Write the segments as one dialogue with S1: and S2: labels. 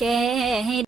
S1: แก้ให้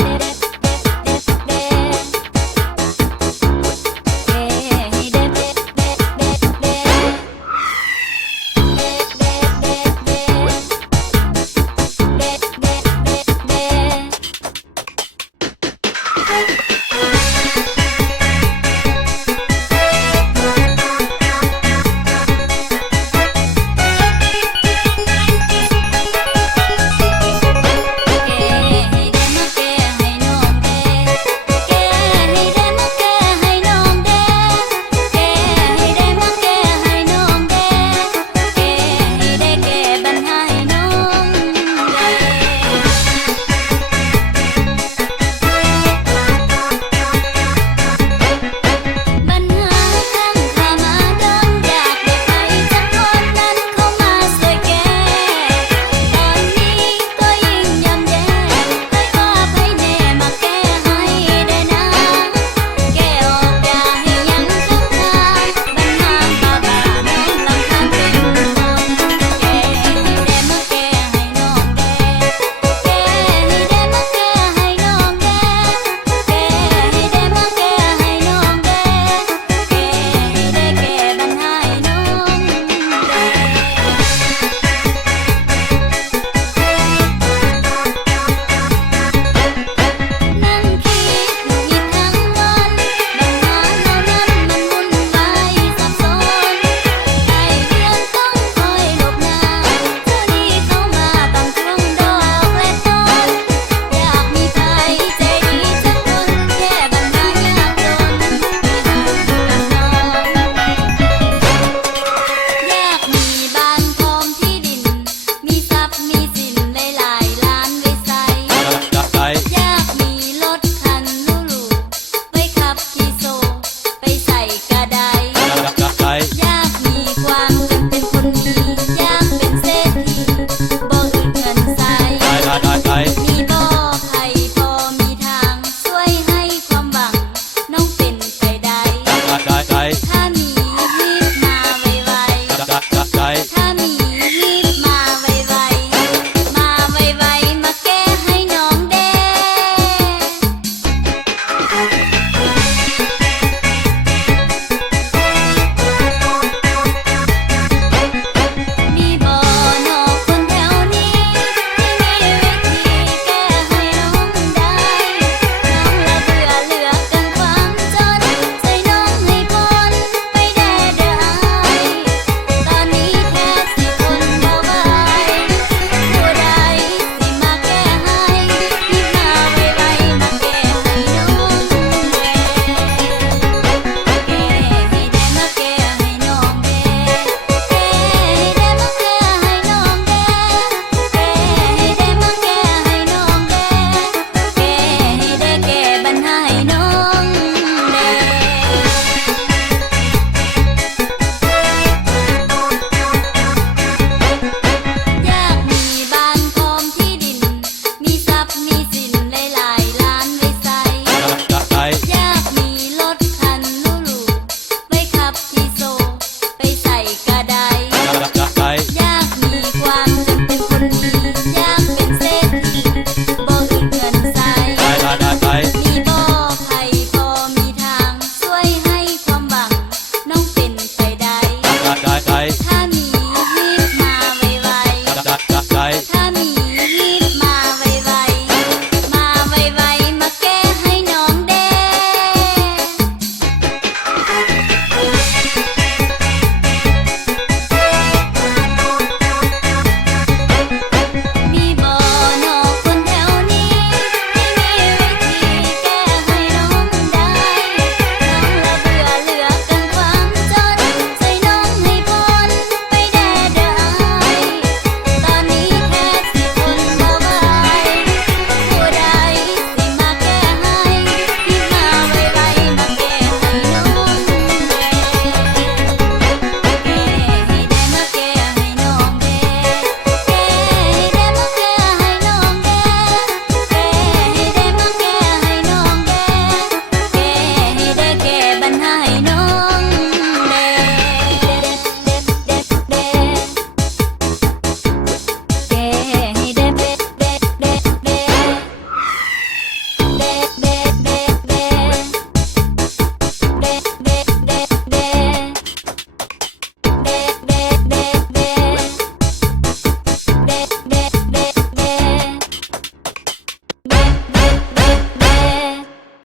S1: kadai